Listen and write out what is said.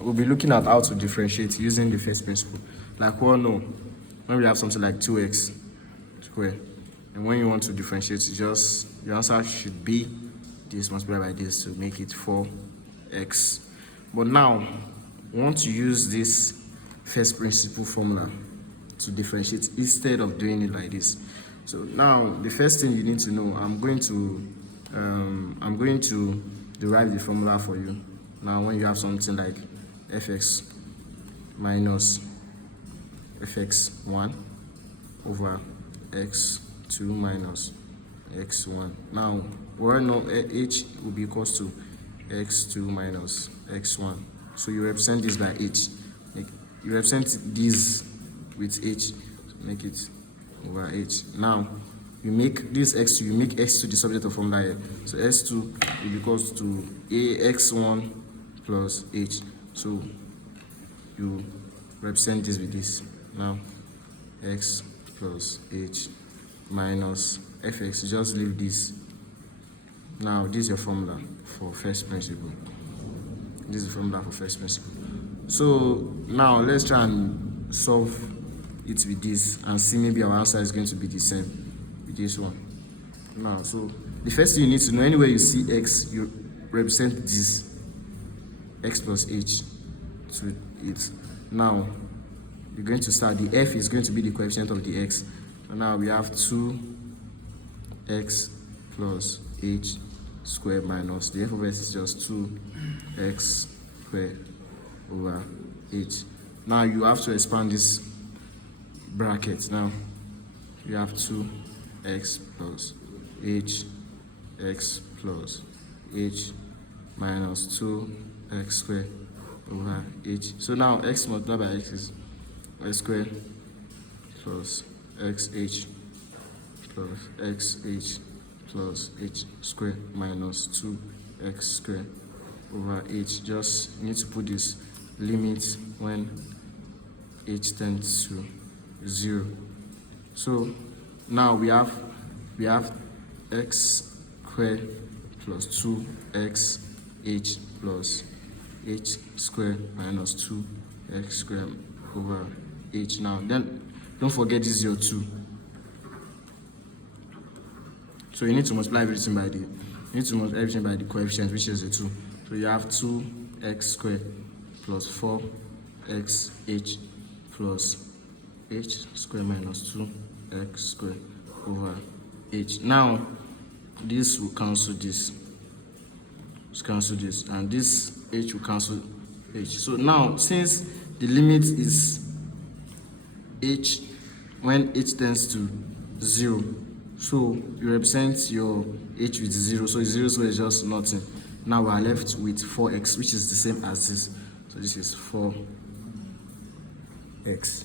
we'll be looking at how to differentiate using the first principle. Like we all know, when we have something like 2x squared, and when you want to differentiate, your answer should be this multiplied by this to make it 4x. But now, we want to use this first principle formula to differentiate instead of doing it like this. So now, the first thing you need to know, I'm going to derive the formula for you. Now, when you have something like fx minus fx1 over x2 minus x1. Now, we all know h will be equals to x2 minus x1. So you represent this by h. You represent this with h, so make it over h. Now, you make this x2, you make x2 the subject of formula here. So s2 will be equals to ax1 plus h. So you represent this with this. Now, x plus h minus fx. You just leave this. Now, this is your formula for first principle. This is the formula for first principle. So now let's try and solve it with this and see maybe our answer is going to be the same with this one. Now, so the first thing you need to know, anywhere you see x, you represent this x plus h to it. Now, you're going to start, the f is going to be the coefficient of the x. And now we have 2x plus h squared minus the f of x is just 2x squared over h. Now you have to expand this bracket. Now you have 2x plus h x plus h minus 2x squared over h. So now x multiplied by x is x squared plus xh plus xh plus h squared minus 2x squared over h. Just need to put this limit when h tends to 0. So now we have x squared plus 2x h plus h squared minus 2x squared over h. Now then, don't forget this is your 2. So you need to multiply everything by the coefficient, which is the 2. So you have 2x squared plus 4xh plus h squared minus 2x squared over h. Now this will cancel this. Let's cancel this, and this h will cancel h. So now, since the limit is h when h tends to 0, so you represent your h with 0, so 0 squared is just nothing. Now we are left with 4x, which is the same as this. So this is 4x.